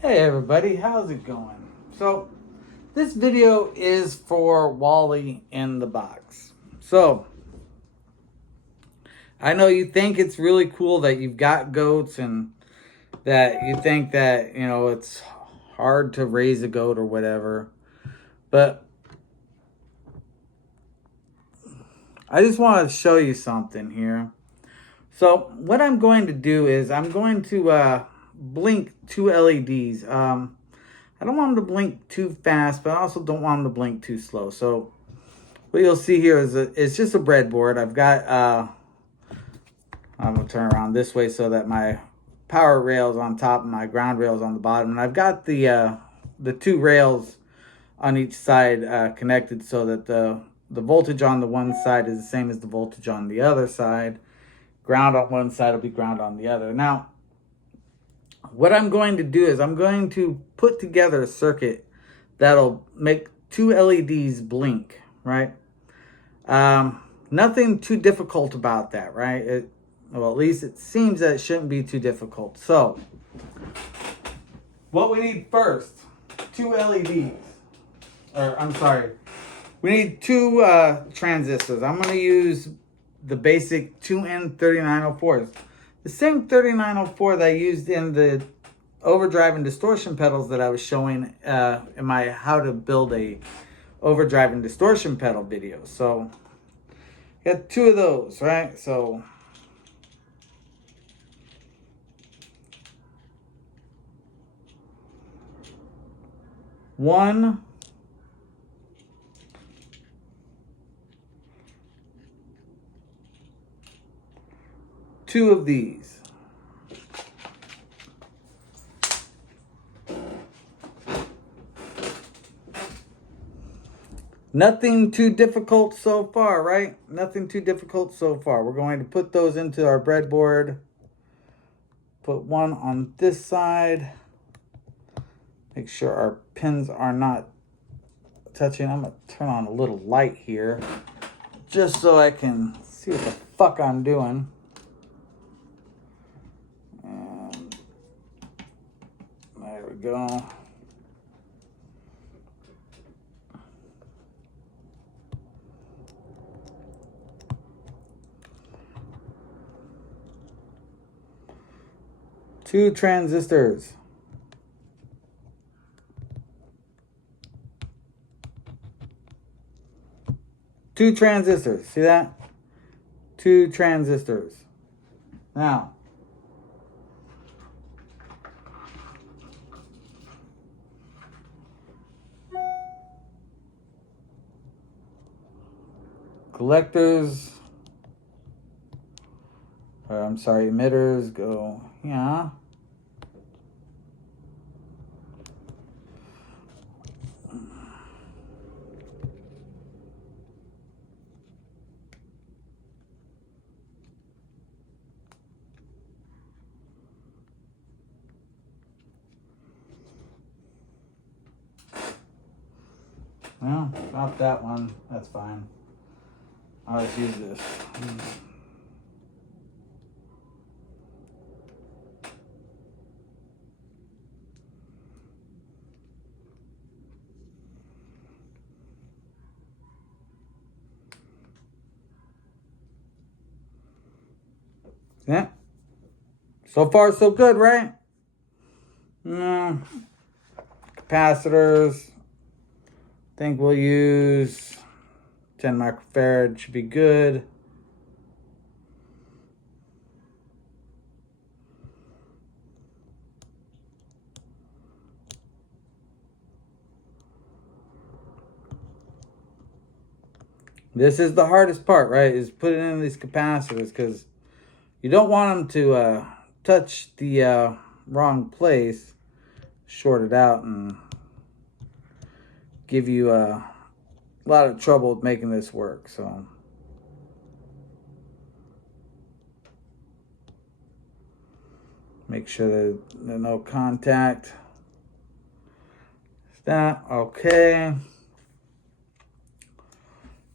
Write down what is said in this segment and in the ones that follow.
Hey everybody, how's it going? So, this video is for Wally in the box. So, I know you think it's really cool that you've got goats and that you think that, it's hard to raise a goat or whatever. But I just want to show you something here. So, what I'm going to do is I'm going to blink two LEDs. I don't want them to blink too fast, but I also don't want them to blink too slow. So what you'll see here is it's just a breadboard. I've got, I'm going to turn around this way so that my power rail's on top and my ground rail's on the bottom. And I've got the two rails on each side connected so that the voltage on the one side is the same as the voltage on the other side. Ground on one side will be ground on the other. Now, what I'm going to do is I'm going to put together a circuit that'll make two LEDs blink, right? Nothing too difficult about that, right? Well, at least it seems that it shouldn't be too difficult. So, what we need first, two LEDs. Or, I'm sorry. We need two transistors. I'm going to use the basic 2N3904s. The same 3904 that I used in the overdrive and distortion pedals that I was showing in my how to build a overdrive and distortion pedal video. So, got two of those, right? So, one, two of these. Nothing too difficult so far, right? Nothing too difficult so far. We're going to put those into our breadboard. Put one on this side. Make sure our pins are not touching. I'm going to turn on a little light here just so I can see what the fuck I'm doing. And there we go. Two transistors. Two transistors. See that? Two transistors. Now, collectors, or I'm sorry, emitters go, yeah. Well, not that one. That's fine. I'll just use this. Yeah. So far, so good, right? Capacitors. I think we'll use 10 microfarad. Should be good. This is the hardest part, right? Is putting in these capacitors because you don't want them to touch the wrong place, short it out, and give you a lot of trouble with making this work. So, make sure that there's no contact. That okay.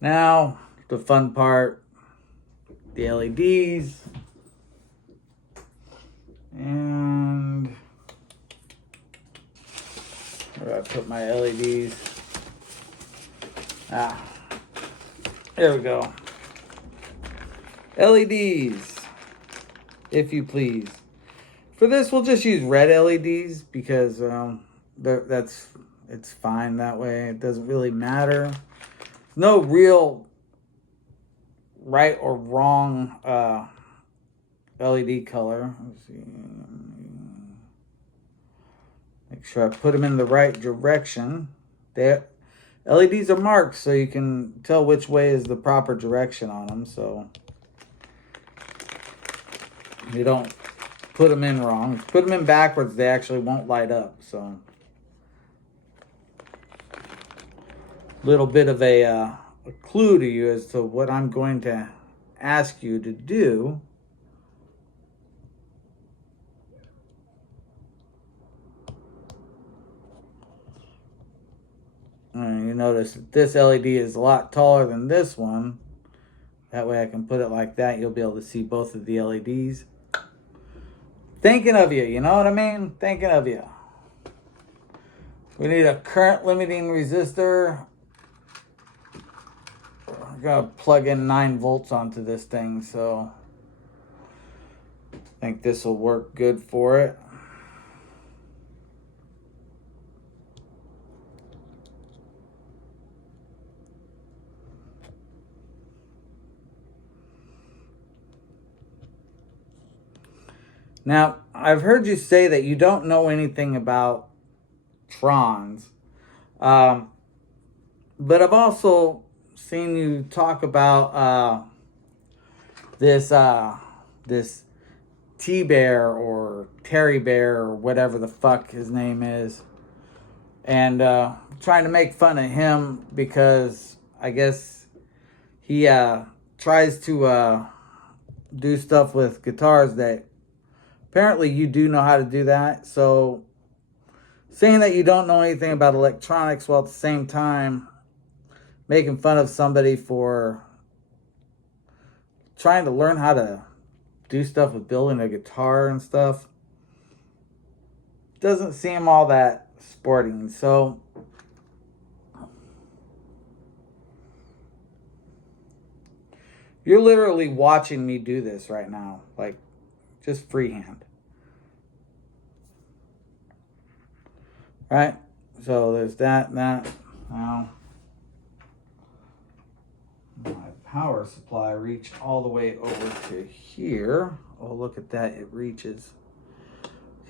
Now, the fun part, the LEDs. And, Where do I put my LEDs? There we go. LEDs, if you please. For this, we'll just use red LEDs because it's fine that way. It doesn't really matter. No real right or wrong LED color. Let's see. Make sure I put them in the right direction. LEDs are marked so you can tell which way is the proper direction on them. So you don't put them in wrong. If you put them in backwards, they actually won't light up. So little bit of a clue to you as to what I'm going to ask you to do. And you notice that this LED is a lot taller than this one. That way I can put it like that. You'll be able to see both of the LEDs. Thinking of you, you know what I mean? Thinking of you. We need a current limiting resistor. We're gonna plug in 9 volts onto this thing, so I think this will work good for it. Now, I've heard you say that you don't know anything about trons. But I've also seen you talk about this T-Bear or Terry Bear or whatever the fuck his name is. And trying to make fun of him because I guess he tries to do stuff with guitars that apparently you do know how to do that. So saying that you don't know anything about electronics while at the same time making fun of somebody for trying to learn how to do stuff with building a guitar and stuff doesn't seem all that sporting. So you're literally watching me do this right now, like just freehand. Right? So there's that and that. Now, my power supply reached all the way over to here. Oh, look at that. It reaches.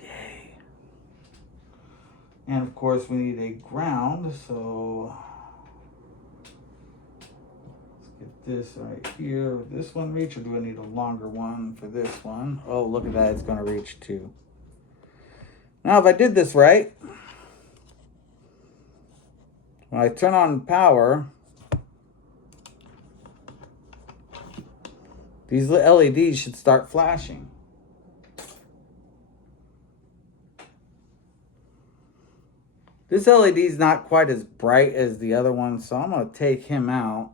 Yay. And of course, we need a ground. So let's get this right here. Would this one reach, or do I need a longer one for this one? Oh, look at that. It's going to reach too. Now, if I did this right, when I turn on power, these LEDs should start flashing. This LED is not quite as bright as the other one, so I'm going to take him out.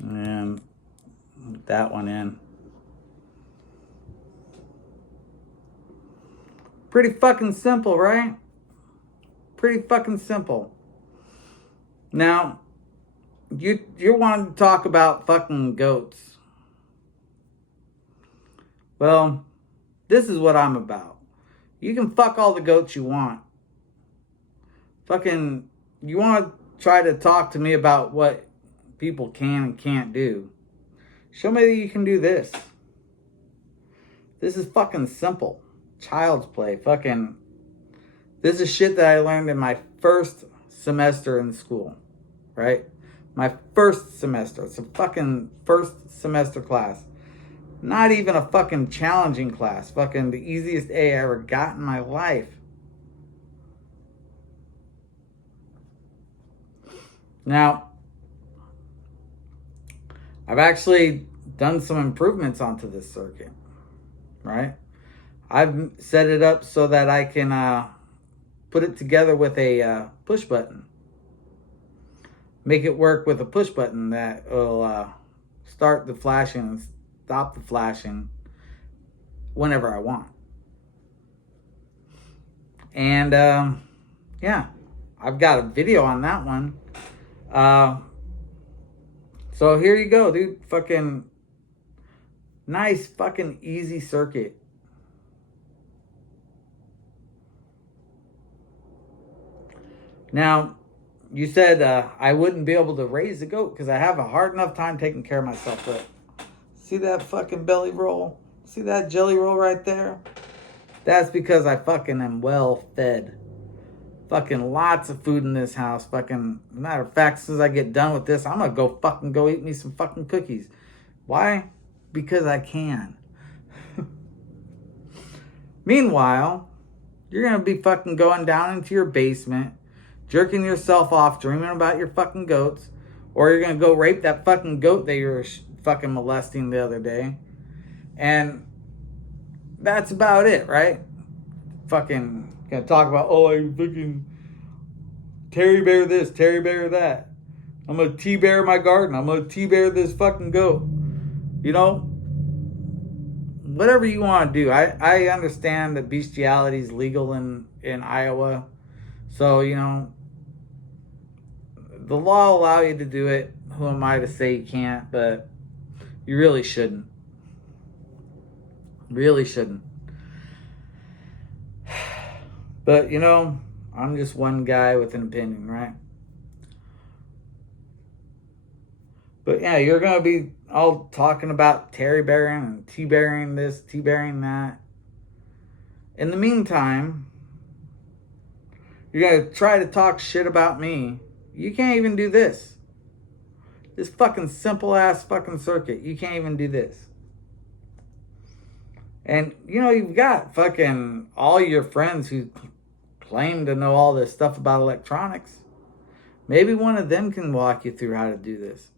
And put that one in. Pretty fucking simple, right? Pretty fucking simple. Now, you're wanting to talk about fucking goats. Well, this is what I'm about. You can fuck all the goats you want. Fucking, you want to try to talk to me about what people can and can't do. Show me that you can do this. This is fucking simple. Child's play. Fucking, this is shit that I learned in my first semester in school, right? My first semester. It's a fucking first semester class. Not even a fucking challenging class. Fucking the easiest A I ever got in my life. Now, I've actually done some improvements onto this circuit, right? I've set it up so that I can put it together with a push button. Make it work with a push button that will start the flashing and stop the flashing whenever I want. And yeah, I've got a video on that one. So here you go, dude. Fucking nice, fucking easy circuit. Now, you said I wouldn't be able to raise the goat because I have a hard enough time taking care of myself. But see that fucking belly roll? See that jelly roll right there? That's because I fucking am well fed. Fucking lots of food in this house. Fucking, matter of fact, as soon as I get done with this, I'm gonna go eat me some fucking cookies. Why? Because I can. Meanwhile, you're gonna be fucking going down into your basement, jerking yourself off, dreaming about your fucking goats, or you're gonna go rape that fucking goat that you were fucking molesting the other day. And that's about it, right? Fucking gonna talk about, oh, I fucking Terry bear this, Terry bear that. I'm gonna T-bear my garden. I'm gonna T-bear this fucking goat. You know, whatever you want to do. I understand that bestiality is legal in Iowa. So, you know, the law will allow you to do it. Who am I to say you can't? But you really shouldn't. Really shouldn't. But, you know, I'm just one guy with an opinion, right? But yeah, you're going to be all talking about Terry bearing and T-bearing this, T-bearing that. In the meantime, you're going to try to talk shit about me. You can't even do this. This fucking simple ass fucking circuit. You can't even do this. And, you know, you've got fucking all your friends who claim to know all this stuff about electronics. Maybe one of them can walk you through how to do this.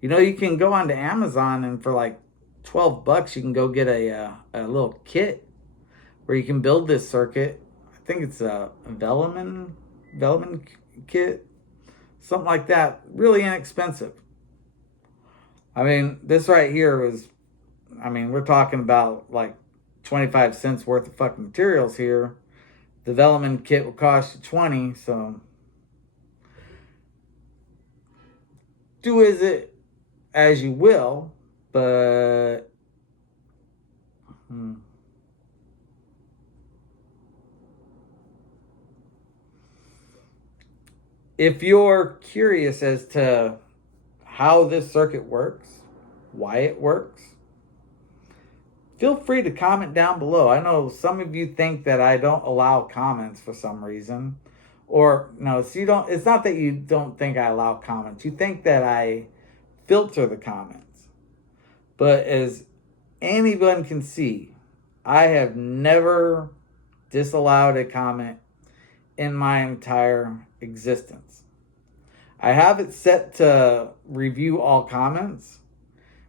You know, you can go onto Amazon and for like $12 you can go get a little kit where you can build this circuit. I think it's a Velleman kit. Something like that. Really inexpensive. I mean, this right here was, I mean, we're talking about like 25 cents worth of fucking materials here. The Velleman kit will cost you 20, so do is it as you will, but if you're curious as to how this circuit works, why it works, feel free to comment down below. I know some of you think that I don't allow comments for some reason. Or, no, so you don't, it's not that you don't think I allow comments. You think that I filter the comments. But as anyone can see, I have never disallowed a comment in my entire existence. I have it set to review all comments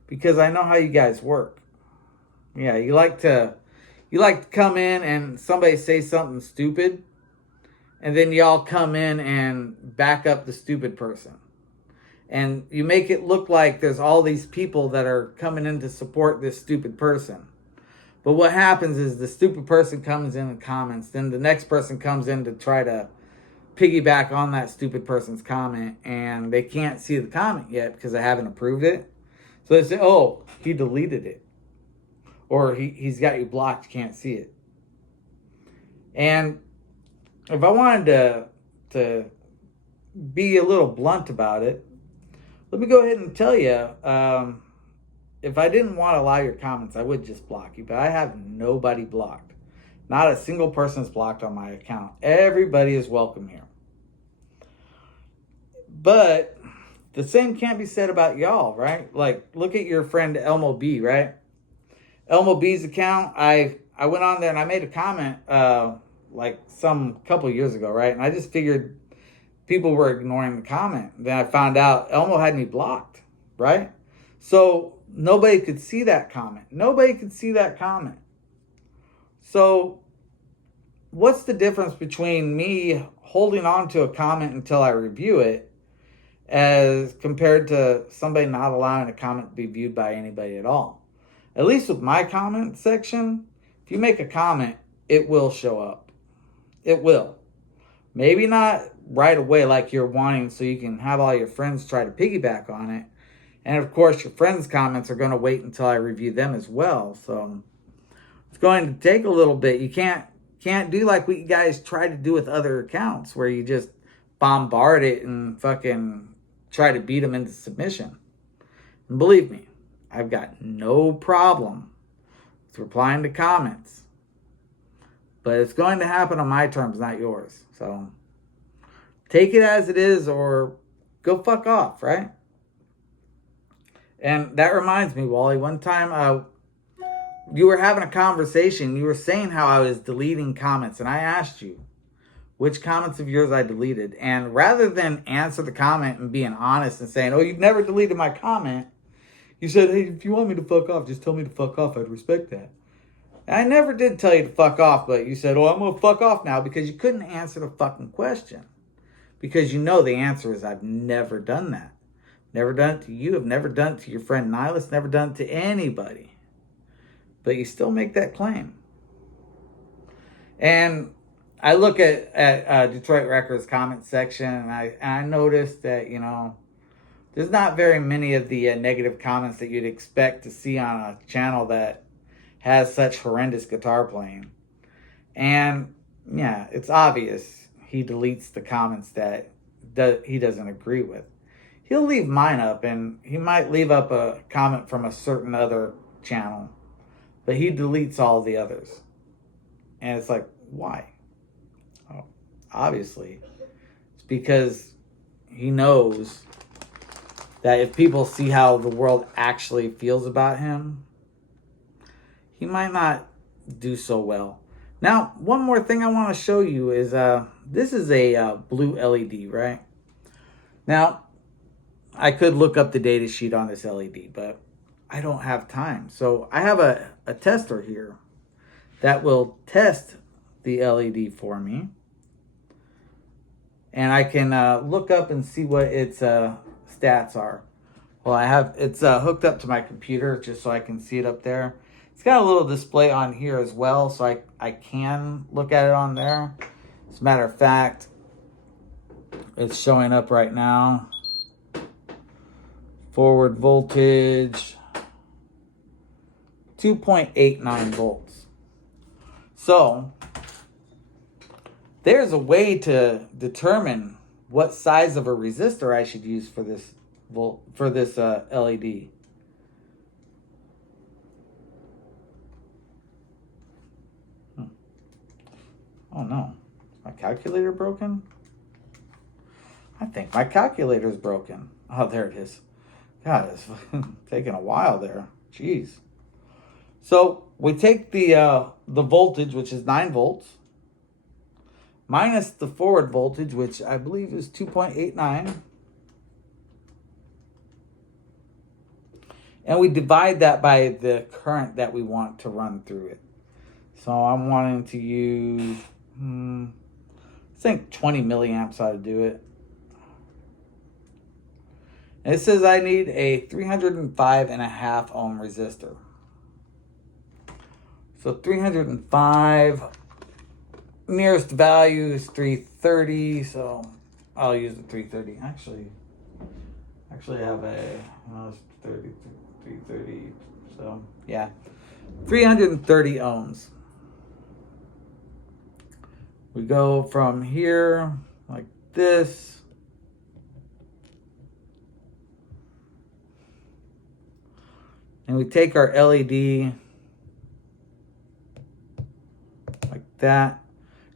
because I know how you guys work. Yeah, you like to come in and somebody say something stupid, and then y'all come in and back up the stupid person. And you make it look like there's all these people that are coming in to support this stupid person. But what happens is the stupid person comes in and comments, then the next person comes in to try to piggyback on that stupid person's comment, and they can't see the comment yet because I haven't approved it. So they say, oh, he deleted it. Or he's got you blocked, you can't see it. And if I wanted to be a little blunt about it, let me go ahead and tell you, if I didn't want to allow your comments, I would just block you. But I have nobody blocked. Not a single person is blocked on my account. Everybody is welcome here. But the same can't be said about y'all, right? Like, look at your friend Elmo B, right? Elmo B's account, I went on there and I made a comment like some couple years ago, right? And I just figured people were ignoring the comment. Then I found out Elmo had me blocked, right? So nobody could see that comment. Nobody could see that comment. So what's the difference between me holding on to a comment until I review it as compared to somebody not allowing a comment to be viewed by anybody at all? At least with my comment section, if you make a comment, it will show up. It will. Maybe not right away like you're wanting, so you can have all your friends try to piggyback on it. And of course, your friends' comments are going to wait until I review them as well. So it's going to take a little bit. You can't do like what you guys try to do with other accounts, where you just bombard it and fucking try to beat them into submission. And believe me, I've got no problem with replying to comments. But it's going to happen on my terms, not yours. So take it as it is, or go fuck off, right? And that reminds me, Wally, one time you were having a conversation. You were saying how I was deleting comments, and I asked you which comments of yours I deleted. And rather than answer the comment and being honest and saying, oh, you've never deleted my comment, you said, hey, if you want me to fuck off, just tell me to fuck off. I'd respect that. I never did tell you to fuck off, but you said, oh, I'm going to fuck off now, because you couldn't answer the fucking question. Because you know the answer is, I've never done that. Never done it to you. I've never done it to your friend Nihilus. Never done it to anybody. But you still make that claim. And I look at Detroit Records comment section, and I noticed that, you know, there's not very many of the negative comments that you'd expect to see on a channel that has such horrendous guitar playing. And yeah, it's obvious he deletes the comments that he doesn't agree with. He'll leave mine up, and he might leave up a comment from a certain other channel, but he deletes all the others. And it's like, why? Oh, obviously, it's because he knows that if people see how the world actually feels about him, he might not do so well. Now, one more thing I want to show you is this is a blue LED, right? Now, I could look up the data sheet on this LED, but I don't have time. So I have a tester here that will test the LED for me. And I can look up and see what its stats are. Well, it's hooked up to my computer just so I can see it up there. It's got a little display on here as well, so I can look at it on there. As a matter of fact, it's showing up right now. Forward voltage, 2.89 volts. So there's a way to determine what size of a resistor I should use for this LED. Oh no, is my calculator broken? I think my calculator's broken. Oh, there it is. God, it's taking a while there. Jeez. So we take the voltage, which is 9 volts, minus the forward voltage, which I believe is 2.89. And we divide that by the current that we want to run through it. So I'm wanting to use, I think 20 milliamps ought to do it. And it says I need a 305.5 ohm resistor. So 305, nearest value is 330, so I'll use the 330. Actually I have it's 330, so yeah, 330 ohms. We go from here like this. And we take our LED like that,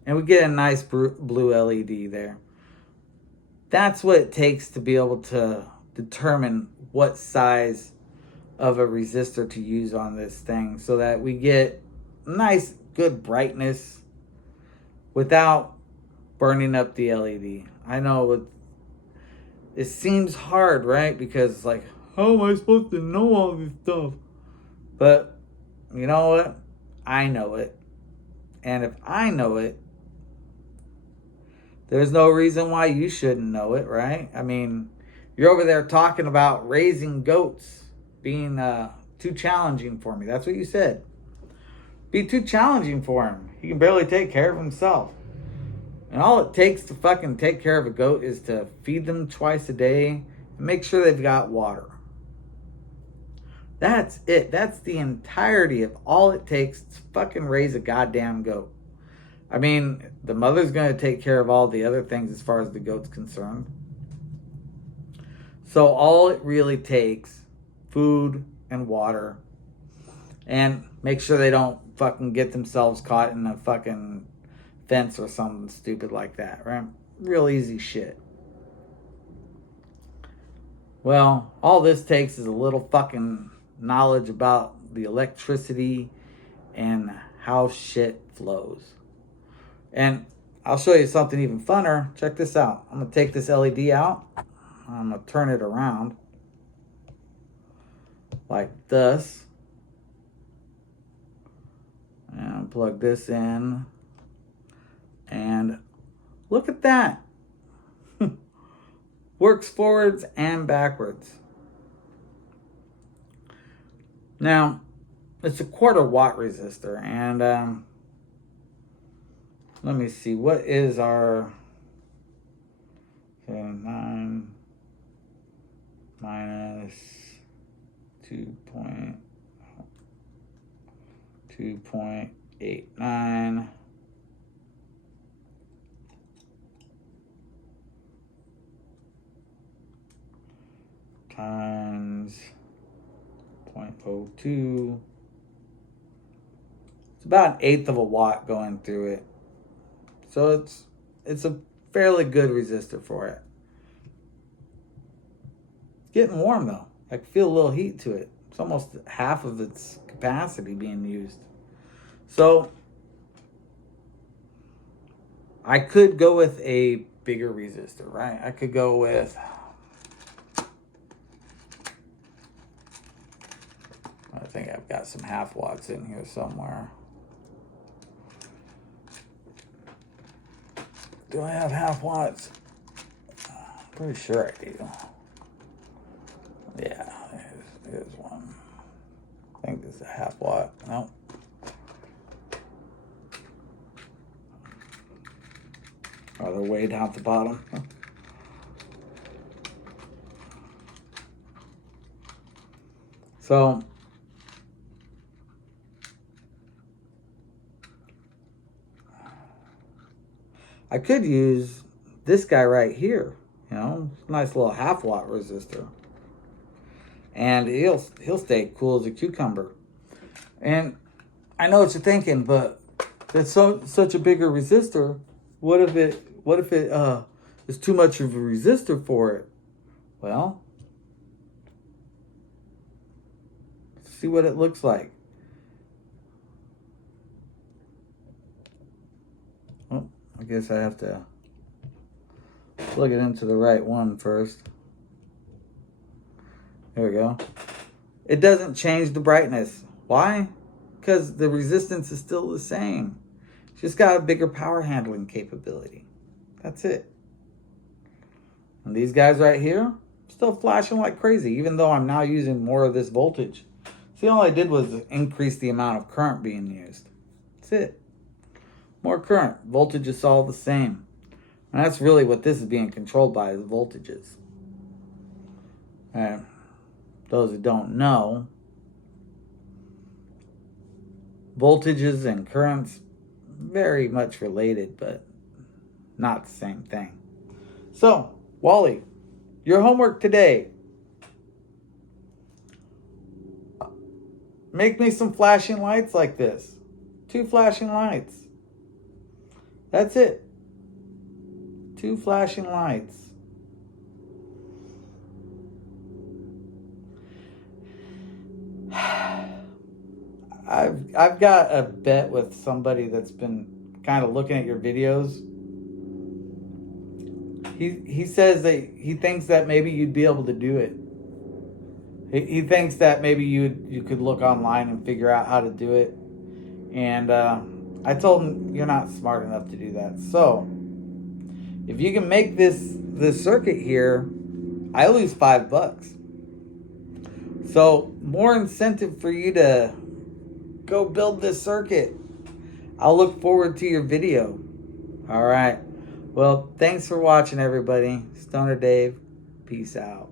and we get a nice blue LED there. That's what it takes to be able to determine what size of a resistor to use on this thing, so that we get nice, good brightness without burning up the LED. I know it seems hard, right? Because it's like, how am I supposed to know all this stuff? But you know what? I know it. And if I know it, there's no reason why you shouldn't know it, right? I mean, you're over there talking about raising goats being too challenging for me. That's what you said. Be too challenging for him. He can barely take care of himself. And all it takes to fucking take care of a goat is to feed them twice a day and make sure they've got water. That's it. That's the entirety of all it takes to fucking raise a goddamn goat. I mean, the mother's going to take care of all the other things as far as the goat's concerned. So all it really takes, food and water, and make sure they don't fucking get themselves caught in a fucking fence or something stupid like that, right? Real easy shit. Well, all this takes is a little fucking knowledge about the electricity and how shit flows. And I'll show you something even funner. Check this out. I'm going to take this LED out. I'm going to turn it around like this. And plug this in. And look at that. Works forwards and backwards. Now, it's a 1/4 watt resistor. And let me see. What is our 9 minus 2.89 times 0.02. It's about 1/8 of a watt going through it. So it's a fairly good resistor for it. It's getting warm though. I can feel a little heat to it. It's almost half of its capacity being used. So I could go with a bigger resistor, right? I could go with, I think I've got some 1/2 watts in here somewhere. Do I have 1/2 watts? Pretty sure I do. Yeah, there's one. I think this is a 1/2 watt. Nope. Oh, they're way down at the bottom. So, I could use this guy right here, you know, nice little 1/2 watt resistor. And he'll stay cool as a cucumber. And I know what you're thinking, but it's such a bigger resistor. What if it is too much of a resistor for it? Well, see what it looks like. Oh, I guess I have to plug it into the right one first. There we go. It doesn't change the brightness. Why? Because the resistance is still the same. It's just got a bigger power handling capability. That's it. And these guys right here, still flashing like crazy, even though I'm now using more of this voltage. See, all I did was increase the amount of current being used. That's it. More current. Voltage is all the same. And that's really what this is being controlled by, is voltages. And those who don't know, voltages and currents, very much related, but not the same thing. So, Wally, your homework today. Make me some flashing lights like this. 2 flashing lights. That's it. 2 flashing lights. I've got a bet with somebody that's been kind of looking at your videos. He says that he thinks that maybe you'd be able to do it. He thinks that maybe you could look online and figure out how to do it. And I told him you're not smart enough to do that. So if you can make this circuit here, I lose $5. So more incentive for you to go build this circuit. I'll look forward to your video. All right. Well, thanks for watching, everybody. Stoner Dave, peace out.